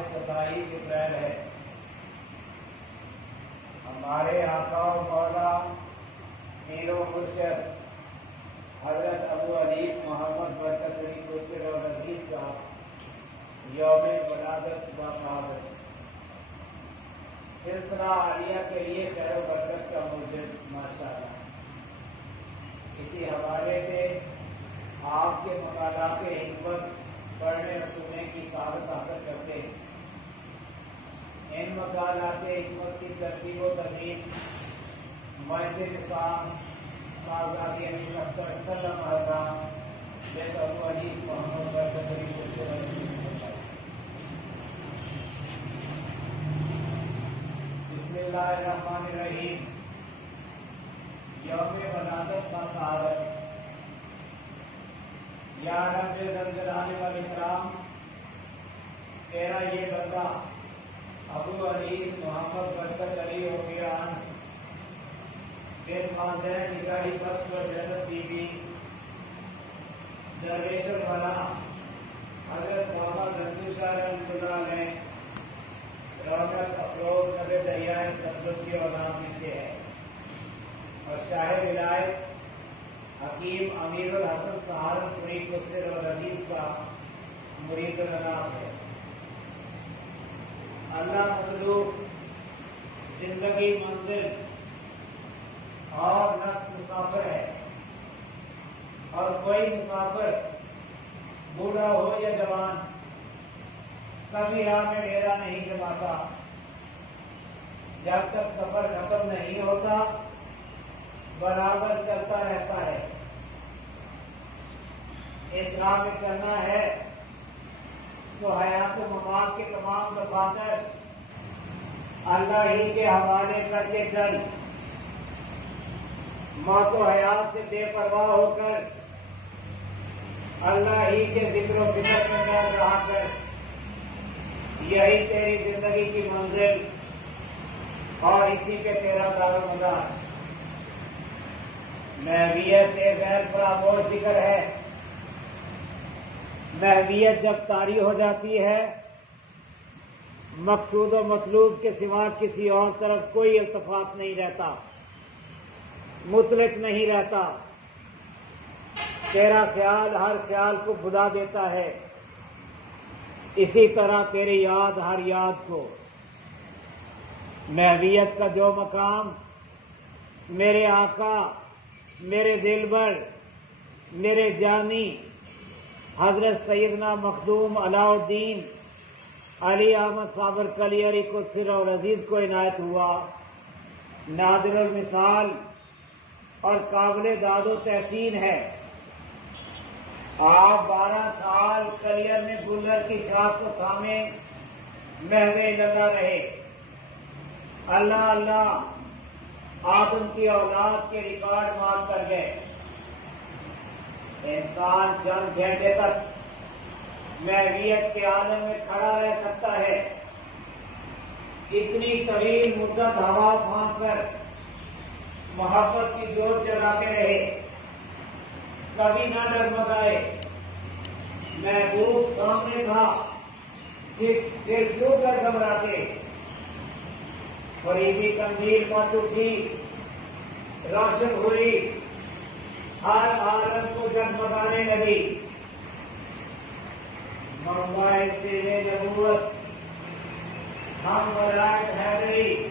آج 27 اپریل ہے۔ ہمارے آقا و مولا پیر و مرشد حضرت ابو حنیف محمد برکت علی قدس العزیز کا یوم ولادت باسعادت سلسلہ عالیہ کے لیے خیر و برکت کا موجود ماشاءاللہ۔ اسی حوالے سے آپ کے مقالات حکمت پڑھنے اور سننے کی سعادت حاصل کرتے ہیں۔ ان مقالات حکمت کی ترتیب و تدریس مجد نظام صاحبزادی امیر اختر سلم حضرات جیسے ابو حنیف محمد برکت علی قدس العزیز نے بسم اللہ الرحمن الرحیم۔ یوم ولادت باسعادت۔ یا رب ذل جلال والاکرام، تیرا یہ بندہ ابو حنیف محمد برکت علی عبیان بن خاندین نگاہی بخش و جنت بی بی درویشر والا حضرت محمد رسول شاہ رحمۃ اللہ علیہ رونق افروز نبی دریائے سندھ کی اولاد میں سے ہے اور شاہ ولایت حکیم امیر الحسن سہارنپوری قدس العزیز کا مرید الناب ہے۔ اللہ مطلوب زندگی منزل اور نفس مسافر ہے، اور کوئی مسافر بوڑھا ہو یا جوان کبھی راہ میں ڈیرا نہیں جماتا جب تک سفر ختم نہیں ہوتا، برابر چلتا رہتا ہے۔ اس راہ میں چلنا ہے تو حیات و ممات کے تمام دفاتر اللہ ہی کے حوالے کر کے چل، موت و حیات سے بے پرواہ ہو کر اللہ ہی کے ذکر و فکر میں محو رہا کر، یہی تیری زندگی کی منزل اور اسی پہ تیرا دار و مدار۔ محویت ایک غیر فراموش ذکر ہے۔ محویت جب طاری ہو جاتی ہے، مقصود و مطلوب کے سوا کسی اور طرف کوئی التفات نہیں رہتا، مطلق نہیں رہتا۔ تیرا خیال ہر خیال کو بھلا دیتا ہے، اسی طرح تیری یاد ہر یاد کو۔ محویت کا جو مقام میرے آقا، میرے دلبر، میرے جانی حضرت سیدنا مخدوم علاء الدین علی احمد صابر کلی علی قدس العزیز کو عنایت ہوا، نادر المثال اور قابل داد و تحسین ہے۔ آپ 12 سال کلیئر میں گلر کی شاخ کو تھامے محوے لگا رہے۔ اللہ اللہ آدم کی اولاد کے ریکارڈ مار کر گئے۔ انسان چند گھنٹے تک محویت کے عالم میں کھڑا رہ سکتا ہے، اتنی طویل مدت ہوا پھانک کر محبت کی جوت جلاتے رہے، کبھی نہ ڈگمگائے۔ محبوب سامنے تھا، پھر کیوں کر گھبراتے؟ قریبی قندیل مت اٹھی، روشن ہوئی، ہر عالم کو جگمگانے لگی۔ منبع سر نبوت ہم ولایت حیدری،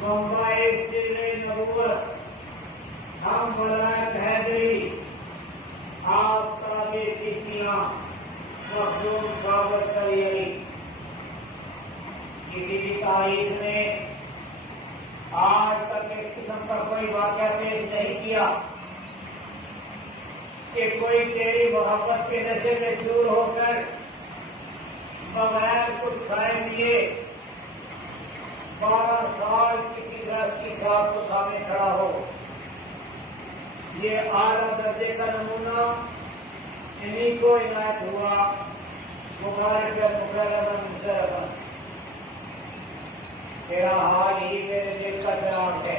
منبع سر نبوت ہم ولایت حیدری، آفتاب چشتیاں مخدوم صابر کلی علی۔ کسی بھی تاریخ نے آج تک اس قسم کا کوئی واقعہ پیش نہیں کیا کہ کوئی تیری محبت کے نشے میں چور ہو کر بغیر کچھ کھائے لیے 12 سال کسی درخت کی شاخ کو تھامے کھڑا ہو۔ یہ اعلیٰ درجے کا نمونہ انہی کو عنایت ہوا، مبارک مکرم مشرفا۔ تیرا حال ہی میرے دل کا چراغ ہے،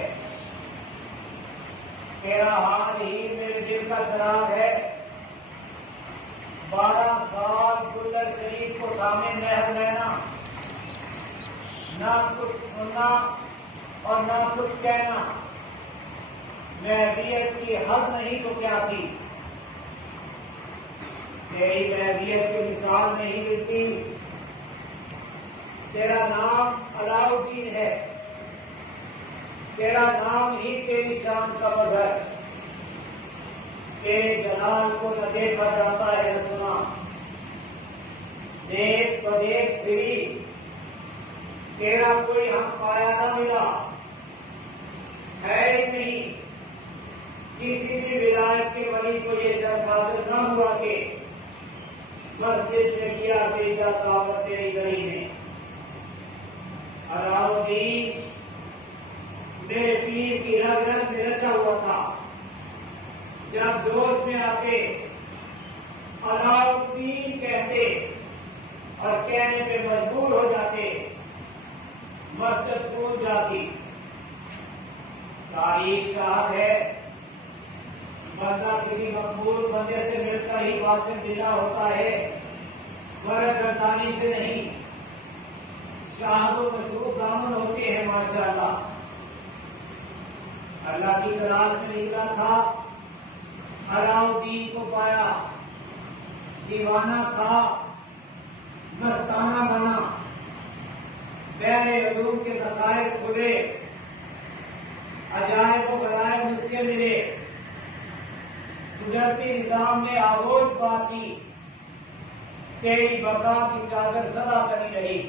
تیرا حال ہی میرے دل کا چراغ ہے۔ 12 سال گلر شریف کو کو تھامے محض رہنا، نہ کچھ سننا اور نہ کچھ کہنا۔ محبیت کی حد نہیں تو کیا تھی؟ تیری محبیت کی مثال نہیں ملتی۔ تیرا نام علاؤالدین ہے، تیرا نام ہی تیری شان کا مظہر۔ تیرے جلال کو نہ دیکھا جاتا ہے نہ سنا، دیکھ تو دیکھ پھری تیرا کوئی ہم پایا نہ ملا۔ ہے ہی نہیں کسی بھی ولایت کے ولی کو یہ شرف حاصل نہ ہوا کہ مسجد میں کیا سجدہ ثابت تیری گلی میں۔ علاؤالدین میرے پیر کی رگ رگ میں رچا ہوا تھا۔ جب دوست میں آتے علاؤالدین کہتے اور کہنے پہ مجبور ہو جاتے، مسجد ٹوٹ جاتی۔ تاریخ شاہد ہے، بندہ کسی مقبول بندے سے ملتا ہی واسم دلا ہوتا ہے، غرض گردانی سے نہیں۔ شاہد و مشروع دامن ہوتے ہیں ماشاءاللہ۔ اللہ کی تلاش میں نکلا تھا، علاؤالدین کو پایا، دیوانہ تھا، مستانہ بنا، بحر علوم کے ذخائر کھلے، عجائب و غرائب نسخے ملے، قدرتی نظام نے آغوش باقی، تیری بقا کی چادر سدا کری رہی۔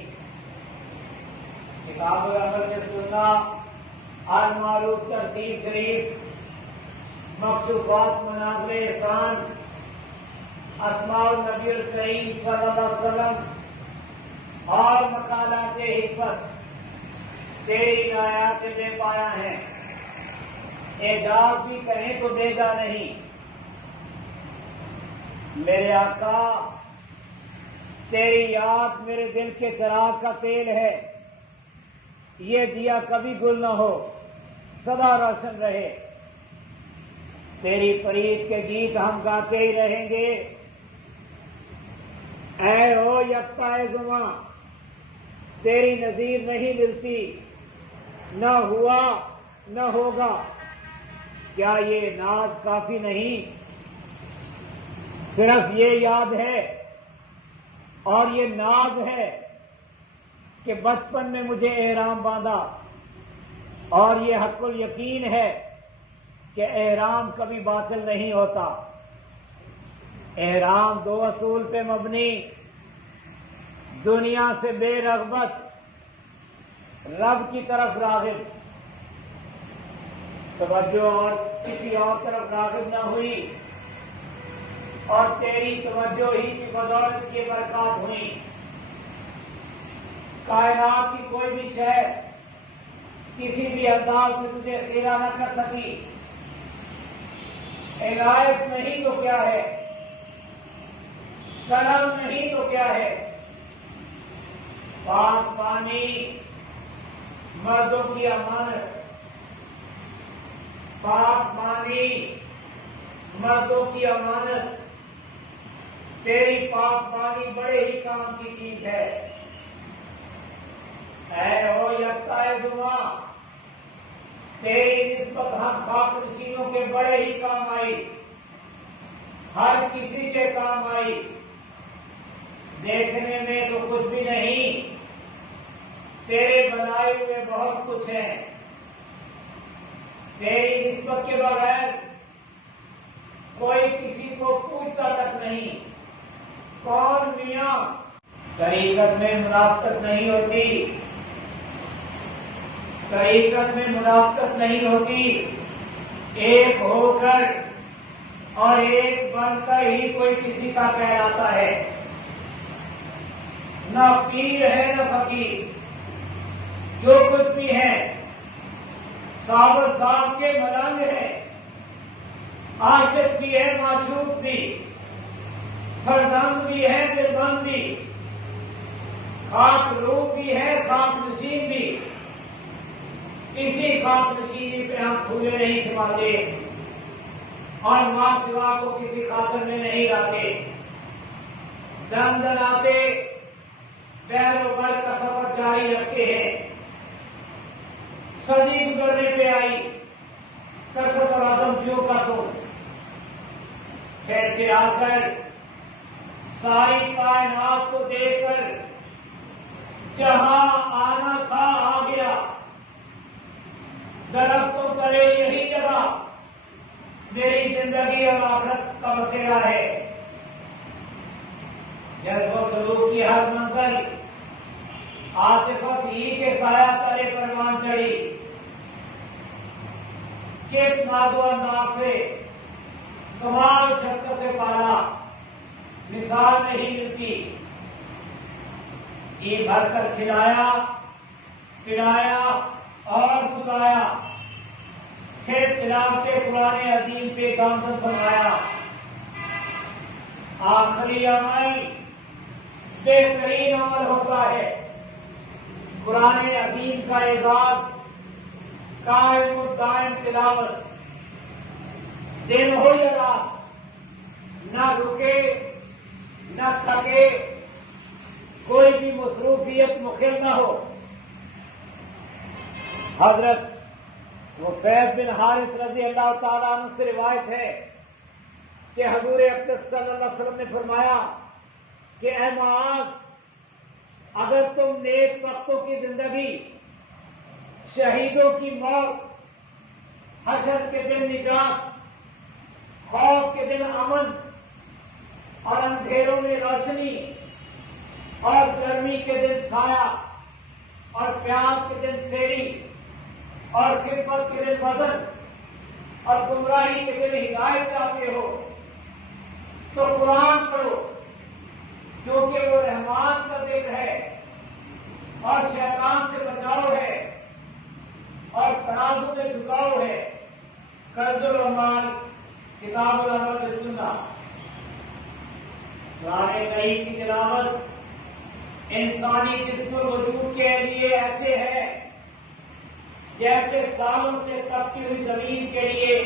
کتاب العمل میں سننا، المعروف ترتیب شریف، مقصوفات مناظر احسان، اسماء النبی الکریم صلی اللہ علیہ وسلم اور مقالات حکمت تیری عنایات بے پایا ہیں۔ اعجاز بھی کہیں تو دے گا نہیں۔ میرے آقا تیری یاد میرے دل کے چراغ کا تیل ہے، یہ دیا کبھی گل نہ ہو، سدا روشن رہے۔ تیری فرید کے گیت ہم گاتے ہی رہیں گے۔ اے ہو یکتا زماں تیری نظیر نہیں ملتی، نہ ہوا نہ ہوگا، کیا یہ ناز کافی نہیں؟ صرف یہ یاد ہے اور یہ ناز ہے کہ بچپن میں مجھے احرام باندھا، اور یہ حق الیقین ہے کہ احرام کبھی باطل نہیں ہوتا۔ احرام دو اصول پہ مبنی، دنیا سے بے رغبت، رب کی طرف راغب، توجہ اور کسی اور طرف راغب نہ ہوئی، اور تیری توجہ ہی کی بدولت یہ برکات ہوئی۔ کائنات کی کوئی بھی شے کسی بھی انداز میں تجھے خیرہ نہ کر سکی۔ عنایت نہیں تو کیا ہے، کرم نہیں تو کیا ہے۔ پاس پانی مردوں کی امانت، پاس پانی مردوں کی امانت، تیری پاس پانی بڑے ہی کام کی چیز ہے۔ اے ہو یکتا زماں تیری نسبت ہم خاک نشینوں کے بڑے ہی کام آئی، ہر کسی کے کام آئی۔ دیکھنے میں تو کچھ بھی نہیں، تیرے بنائے ہوئے بہت کچھ ہے۔ تیری نسبت کے بغیر کوئی کسی کو پوچھتا تک نہیں، کون میاں؟ طریقت میں منافقت نہیں ہوتی، طریقت میں منافقت نہیں ہوتی۔ ایک ہو کر اور ایک بن کر ہی کوئی کسی کا کہلاتا ہے۔ نہ پیر ہے نہ فقیر، جو کچھ بھی ہے صابر صاحب کے ملنگ ہے، عاشق بھی ہے معشوق بھی، فرزند بھی ہے دلبند بھی، خاک روح بھی ہے خاک نشین بھی۔ اسی خاک نشینی پہ ہم پھولے نہیں سماتے اور ماں سوا کو کسی خاطر میں نہیں لاتے۔ دن دن آتے بحر و بر کا سفر جاری رکھتے ہیں. صدی گزرنے پہ آئی کثرت اور آدمخوریوں کا تو پھر آ کر ساری کائنات کو دیکھ کر جہاں آنا تھا آ گیا. درختوں کرے یہی جگہ میری زندگی اور آخرت کا بسیرا ہے. جذب و سلوک کی ہر منزل عاطفت ہی کے سایہ تلے پروان چڑھی. کس ناز و انداز سے کمال شکل سے پالا مثال نہیں ملتی. جی بھر کر کھلایا پلایا اور سلایا پھر تلاوت قرآن عظیم پہ گامزن فرمایا. آخری عمل بہترین عمل ہوتا ہے. قرآن عظیم کا اعزاز قائم و دائم تلاوت دن ہو یا رات نہ رکے نہ تھکے کوئی بھی مصروفیت مخل نہ ہو. حضرت فیض بن حارث رضی اللہ تعالیٰ عنہ سے روایت ہے کہ حضور اقدس صلی اللہ علیہ وسلم نے فرمایا کہ اے معاذ اگر تم نیک وقتوں کی زندگی شہیدوں کی موت حشر کے دن نجات خوف کے دن امن اور اندھیروں میں روشنی اور گرمی کے دن سایہ اور پیاس کے دن سیری اور خدمت کے دن وزن اور گمراہی کے دن ہدایت چاہتے ہو تو قرآن پڑھو کیونکہ وہ رحمان کا ذکر ہے اور شیطان سے بچاؤ ہے اور ترازو میں جھکاؤ ہے. کنز الرحمان کتاب العمل بالسنہ. قرآن کریم کی تلاوت انسانی جسم و وجود کے لیے ایسے ہے جیسے سالوں سے تپتی ہوئی زمین کے لیے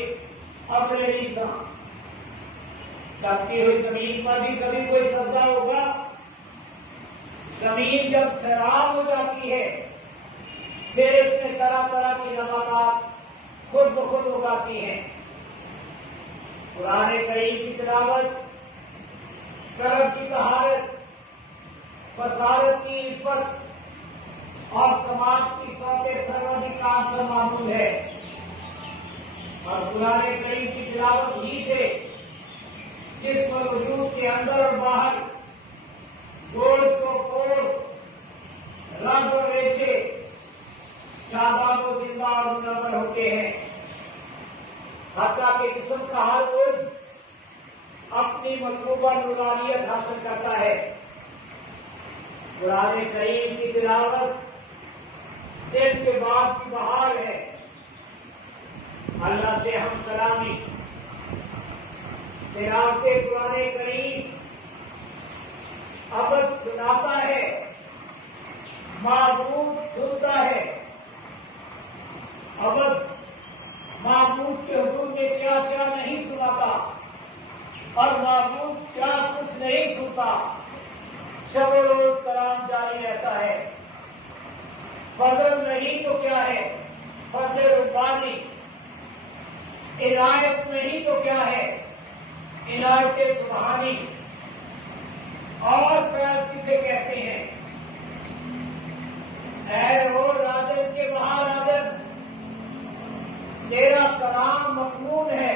ابر ریزاں. تپتی ہوئی زمین پر بھی کبھی کوئی سبزہ ہوگا. زمین جب سیراب ہو جاتی ہے پھر اس میں طرح طرح کی نباتات خود بخود اگاتی ہیں. قرآن کریم کی تلاوت کرم کی طہارت بصارت کی عفت اور سماج کی سوتے سرودی کام سے معمول ہے. اور قرآن کریم کی تلاوت ہی سے جس پر وجود کے اندر اور باہر گوشت و پوش رنگ و ریشے شاداب و زندہ اور منور ہوتے ہیں. حتیٰ کہ قسم کا ہر عضو اپنی مطلوبہ نورانیت حاصل کرتا ہے. قرآن کریم کی تلاوت دل کے بعد کی بہار ہے. اللہ سے ہم کلامی تلاوت قرآن کریم ابد سناتا ہے معبود سنتا ہے. ابد معبود کے حضور میں کیا کیا نہیں سناتا اور معبود کیا کچھ نہیں سنتا. شب و روز کلام جاری رہتا ہے. فضل نہیں تو کیا ہے فضل ربانی. عنایت نہیں تو کیا ہے عنایت سبحانی. اور فیض کسے کہتے ہیں؟ اے وہ راجن کے مہاراجن تیرا کلام مقنون ہے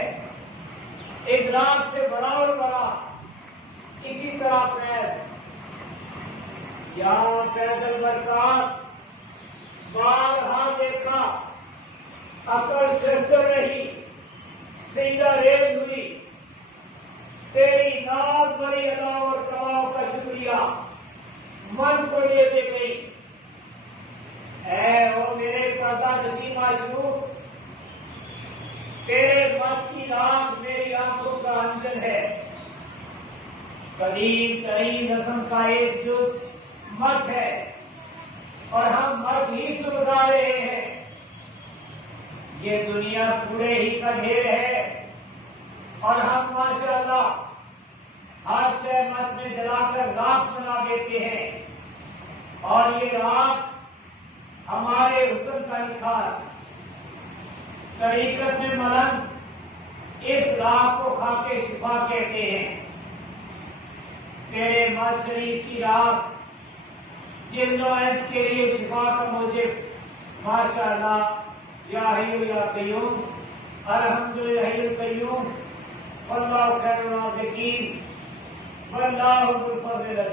ادراک سے بڑا اور بڑا. اسی طرح فیض یا فیض البرکات بارہا دیکھا عقل شہر رہی سیدھا ریز ہوئی تیری ناز بڑی ادا اور کماؤ کا شکریہ من کو لے دے گئی. اے وہ میرے پردہ نشین معشوق تیرے مت کی آنکھ میری آنکھوں کا انجن ہے. قدیم ترین رسم کا ایک جز مت ہے اور ہم مت ہی سلگا رہے ہیں. یہ دنیا پورے ہی کا ڈھیر ہے اور ہم ماشاءاللہ ہر شے مت میں جلا کر راکھ بنا دیتے ہیں. اور یہ رات ہمارے حسن کا نکھار، طریقت میں ملنگ اس رات کو خاک شفا کہتے ہیں۔ تیرے ماہ شریف کی رات جن و انس کے لیے شفا کا موجب، ماشاءاللہ یا حی یا قیوم، الحمدللہ حی القیوم، واللہ خیر الرازقین، واللہ ذو الفضل العظیم۔